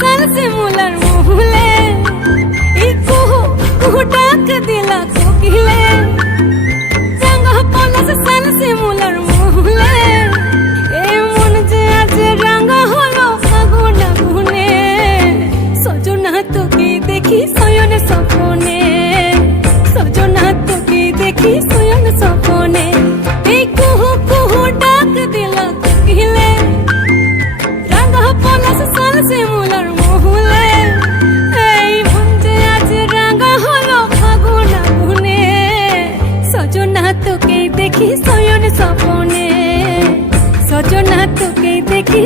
साल से मुलर मुहले कुहू डाक दिला कोकिले रंगा पलस साल से मुलर मुहले ए मन जे आज रंगा हलो फागुन गुने सजना তোকে দেখি শয়ন স্বপ্নে সজনা তোকে দেখি শয়ন স্বপ্নে এই কুহু কুহু ডাক দিলা কোকিলে রঙা পলাশ সাল সে মুলার মহুলে এই মন যে আজ রঙা হলো ফাগুন গুনে সজনা তোকে দেখি শয়ন স্বপ্নে সজনা তোকে দেখি